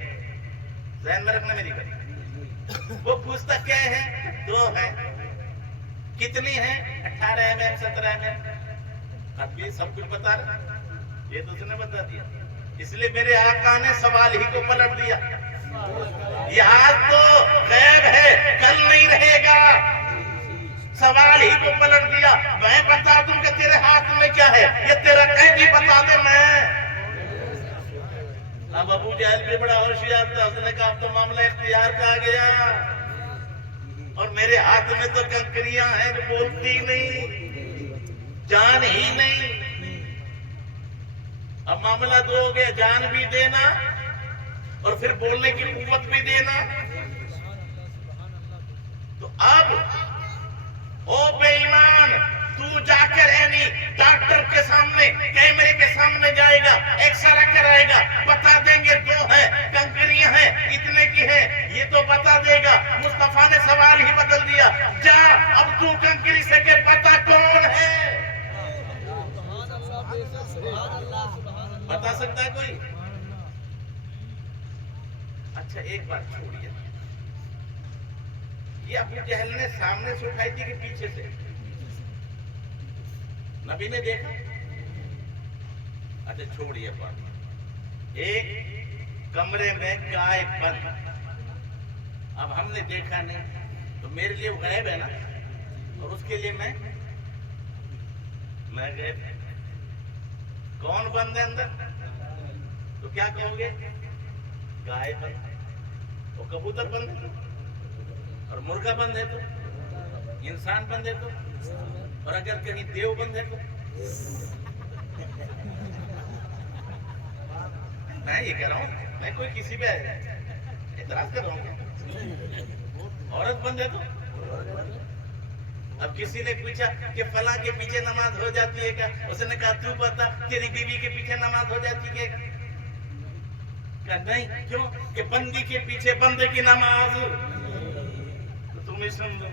ذہن میں رکھنا میری بات۔ وہ پوچھتا کیا ہے؟ 2 ہے۔ کتنی ہے؟ 18 mm 17 mm۔ ابھی سب کچھ بتا رہا، یہ تو اس نے بتا دیا، اس لیے میرے آقا نے سوال ہی کو پلٹ دیا۔ یہاں تو غیب ہے، کل نہیں رہے گا، سوال ہی کو پلٹ دیا۔ میں بتا دوں کہ تیرے ہاتھ میں کیا ہے، یہ تیرا قیدی بتا دے میں۔ اب ابو جہل بھی بڑا ہوشیار تھا، اس نے کہا اب تو معاملہ اختیار کا آ گیا، اور میرے ہاتھ میں تو کنکریاں ہیں جو بولتی نہیں، جان ہی نہیں۔ اب معاملہ 2 ہو گیا، جان بھی دینا اور پھر بولنے کی قوت بھی دینا۔ تو اب او بے ایمان، تو جا کر ڈاکٹر کے سامنے، کیمرے کے سامنے جائے گا، ایکسرے کرائے گا، بتا دیں گے 2 ہے، کنکریاں ہیں، اتنے کی ہے، یہ تو بتا دے گا۔ مصطفیٰ نے سوال ہی بدل دیا، جا اب تو کنکری سے کہ پتا کون ہے؟ بتا سکتا ہے کوئی؟ اچھا ایک بات چھوڑیے، یہ ابو جہل نے سامنے سے اٹھائی تھی کہ پیچھے سے؟ نبی نے دیکھا؟ اچھا چھوڑیے بات، ایک کمرے میں گائے بند، اب ہم نے دیکھا نہیں تو میرے لیے وہ غائب ہے نا، اور اس کے لیے میں میں گئے کون بند ہے اندر تو کیا کہوں گے گائے بند اور کبوتر بند ہے تو اور مرغا بند ہے تو انسان بند ہے تو اور اگر کہیں دیو بند ہے تو میں یہ کہہ رہا ہوں میں کوئی کسی پہ اعتراض کر رہا ہوں عورت بند ہے تو اب کسی نے پوچھا کہ فلاں کے پیچھے نماز ہو جاتی ہے کیا اس نے کہا تو بتا تیری بیوی کے پیچھے نماز ہو جاتی ہے کہا نہیں کیوں کہ بندی کے پیچھے بندے کی نماز تو تمہیں سن لو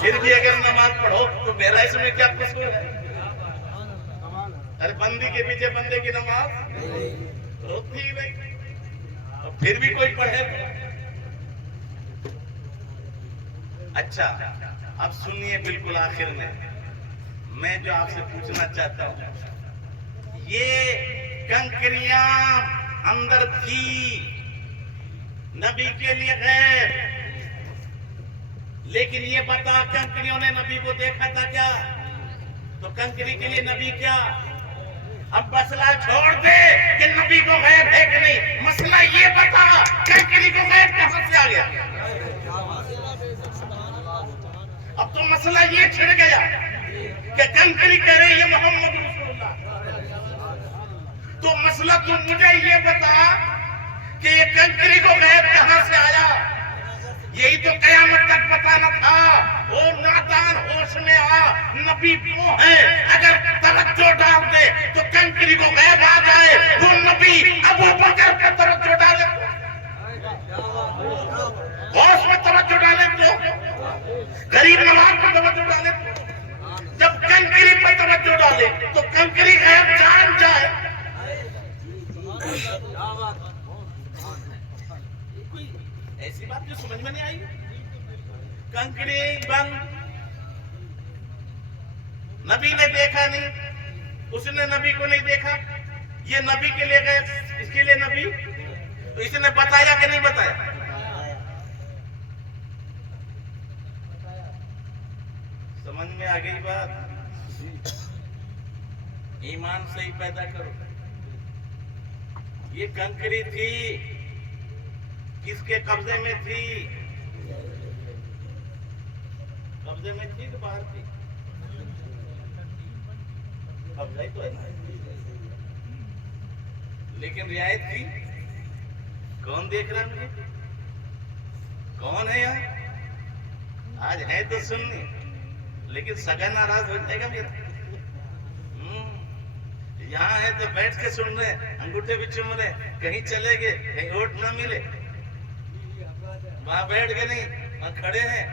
پھر بھی اگر نماز پڑھو تو میرا اس میں کیا قصور ہے ارے بندی کے پیچھے بندے کی نماز ہوتی ہی نہیں اور پھر بھی کوئی پڑھے اچھا اب سنیے بالکل آخر میں جو آپ سے پوچھنا چاہتا ہوں یہ کنکریاں اندر تھی نبی کے لیے غیر لیکن یہ بتا کنکریوں نے نبی کو دیکھا تھا کیا تو کنکری کے لیے نبی کیا اب مسئلہ چھوڑ دے کہ نبی کو غیب ہے کہ نہیں مسئلہ یہ بتا کنکری کو غیب کہاں سے آ گیا اب تو مسئلہ یہ چھڑ گیا کہ کنکری کہہ رہے یہ محمد رسول اللہ تو مسئلہ تو مجھے یہ بتا کہ یہ کنکری کو غیب کہاں سے آیا یہی تو قیامت تک بتانا تھا وہ نادان ہوش میں آ نبی وہ ہے اگر توجہ ڈال دے تو کنکری کو غیب آ جائے وہ نبی ابو بکر پہ توجہ ڈالے ہوش میں توجہ ڈالے تو غریب نواز پر توجہ ڈالے جب کنکری پر توجہ ڈالے تو کنکری غیب جان جائے ایسی بات جو سمجھ میں نہیں آئی کنکری بند نبی نے دیکھا نہیں اس نے نبی کو نہیں دیکھا یہ نبی کے لیے گئے اس کے لیے نبی تو اس نے بتایا کہ نہیں بتایا سمجھ میں آ گئی بات ایمان سے ہی پیدا کرو یہ کنکری تھی کس کے قبضے میں تھی قبضے میں تھی کہ باہر تھی قبضہ ہی تو ہے نا لیکن رعایت تھی کون دیکھ رہا مجھے کون ہے یہاں آج ہے تو سننی لیکن سگا ناراض ہو جائے گا میرا یہاں ہے تو بیٹھ کے سن رہے انگوٹھے بھی چوم رہے کہیں چلے گئے کہیں ووٹ نہ ملے وہاں بیٹھ گئے نہیں وہاں کھڑے ہیں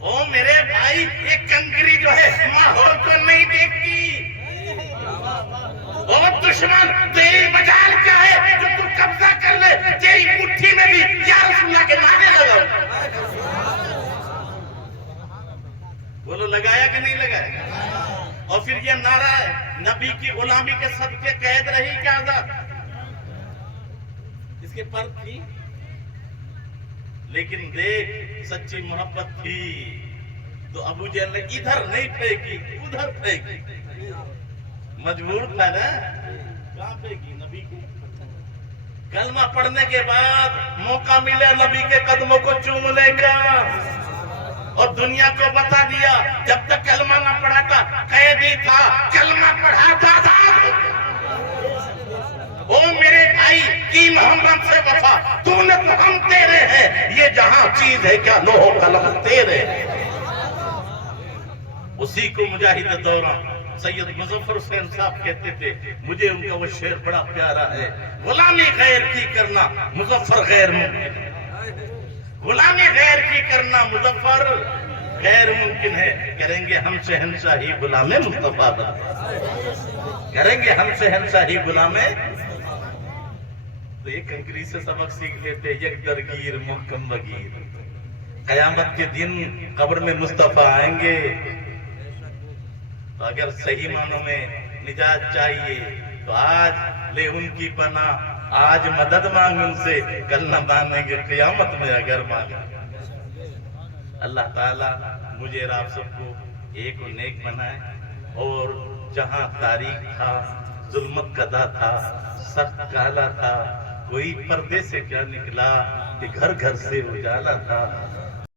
او میرے بھائی ایک کنکری جو ہے ماحول کو نہیں دیکھتی او دشمن تیری مجال کیا ہے جو تو قبضہ کر لے تیری مٹھی میں بھی یا رسول اللہ کے نعرے لگاؤ بولو لگایا کہ نہیں لگایا اور پھر یہ نعرہ ہے نبی کی غلامی کے صدقے قید رہی کیا آزاد اس کے پر تھی لیکن دیکھ سچی محبت تھی تو ابو جہل نے ادھر نہیں پھینکی ادھر پھینکی مجبور تھا نا کہاں پھینکی نبی کو کلمہ پڑھنے کے بعد موقع ملا نبی کے قدموں کو چومنے کا اور دنیا کو بتا دیا جب تک کلمہ نہ پڑھا تھا قیدی تھا کلمہ پڑھا تھا آزاد او میرے بھائی کی محمد سے وفا تو نے تو ہم تیرے ہیں یہ جہاں چیز ہے کیا لوہ قلم تیرے اسی کو مجاہد دورہ سید مظفر حسین صاحب کہتے تھے مجھے ان کا وہ شعر بڑا پیارا ہے غلامی غیر کی کرنا مظفر غیر ممکن ہے غلامی غیر کی کرنا مظفر غیر ممکن ہے کریں گے ہم شہنشاہی غلام مصطفیٰ کریں گے ہم شہنشاہی غلام تو یہ کنکری سے سبق سیکھ لیتے یک درگیر محکم بگیر قیامت کے دن قبر میں مصطفیٰ آئیں گے تو اگر صحیح معنوں میں نجات چاہیے تو آج لے ان کی پناہ آج مدد مانگ ان سے کل نہ مانیں گے قیامت میں اگر مانگیں اللہ تعالیٰ مجھے اور آپ سب کو ایک و نیک بنائے، اور جہاں تاریخ تھا، ظلمت کدا تھا، سخت کالا تھا، کوئی پردے سے کیا نکلا کہ گھر گھر سے اجالا تھا،